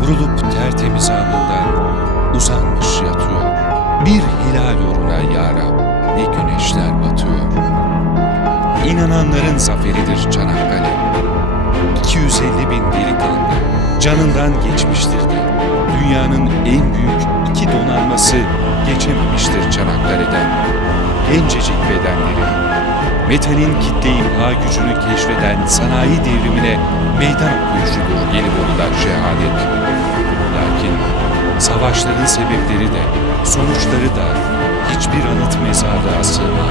vurulup tertemiz alnından uzanmış yatıyor. Bir hilal uğruna yara ne güneşler batıyor. İnananların zaferidir Çanakkale. 250 bin delikanlı canından geçmiştir de dünyanın en büyük iki donanması geçememiştir Çanakkale'den. Gencecik bedenleri, metalin kitle imha gücünü keşfeden sanayi devrimine meydan okuyuşudur Gelibolu'da şehadet. Savaşların sebepleri de sonuçları da hiçbir anıt mezarlığa sığmaz.